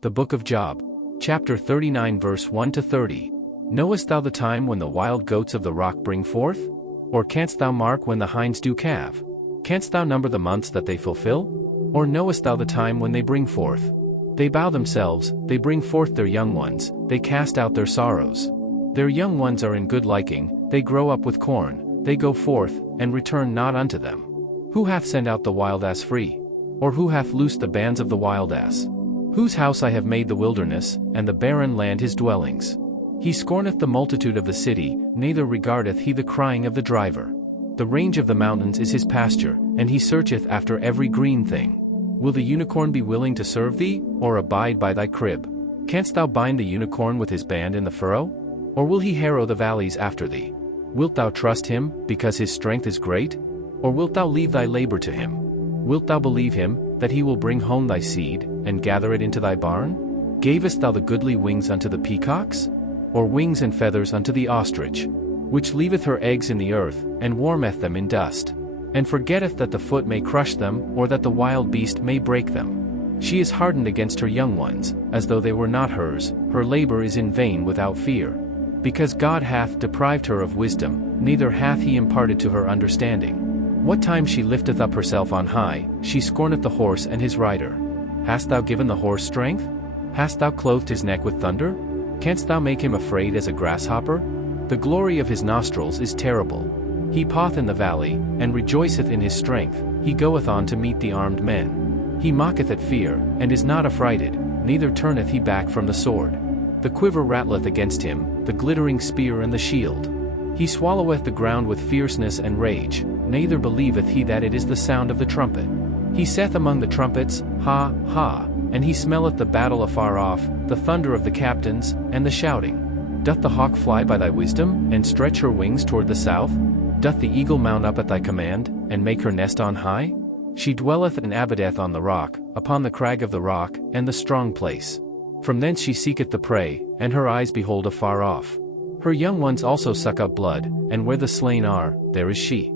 The Book of Job. Chapter 39 verse 1 to 30. Knowest thou the time when the wild goats of the rock bring forth? Or canst thou mark when the hinds do calve? Canst thou number the months that they fulfill? Or knowest thou the time when they bring forth? They bow themselves, they bring forth their young ones, they cast out their sorrows. Their young ones are in good liking, they grow up with corn, they go forth, and return not unto them. Who hath sent out the wild ass free? Or who hath loosed the bands of the wild ass? Whose house I have made the wilderness, and the barren land his dwellings. He scorneth the multitude of the city, neither regardeth he the crying of the driver. The range of the mountains is his pasture, and he searcheth after every green thing. Will the unicorn be willing to serve thee, or abide by thy crib? Canst thou bind the unicorn with his band in the furrow? Or will he harrow the valleys after thee? Wilt thou trust him, because his strength is great? Or wilt thou leave thy labor to him? Wilt thou believe him, that he will bring home thy seed, and gather it into thy barn? Gavest thou the goodly wings unto the peacocks? Or wings and feathers unto the ostrich? Which leaveth her eggs in the earth, and warmeth them in dust, and forgetteth that the foot may crush them, or that the wild beast may break them. She is hardened against her young ones, as though they were not hers, her labor is in vain without fear. Because God hath deprived her of wisdom, neither hath he imparted to her understanding. What time she lifteth up herself on high, she scorneth the horse and his rider. Hast thou given the horse strength? Hast thou clothed his neck with thunder? Canst thou make him afraid as a grasshopper? The glory of his nostrils is terrible. He paweth in the valley, and rejoiceth in his strength, he goeth on to meet the armed men. He mocketh at fear, and is not affrighted, neither turneth he back from the sword. The quiver rattleth against him, the glittering spear and the shield. He swalloweth the ground with fierceness and rage, neither believeth he that it is the sound of the trumpet. He saith among the trumpets, Ha, ha, and he smelleth the battle afar off, the thunder of the captains, and the shouting. Doth the hawk fly by thy wisdom, and stretch her wings toward the south? Doth the eagle mount up at thy command, and make her nest on high? She dwelleth and abideth on the rock, upon the crag of the rock, and the strong place. From thence she seeketh the prey, and her eyes behold afar off. Her young ones also suck up blood, and where the slain are, there is she.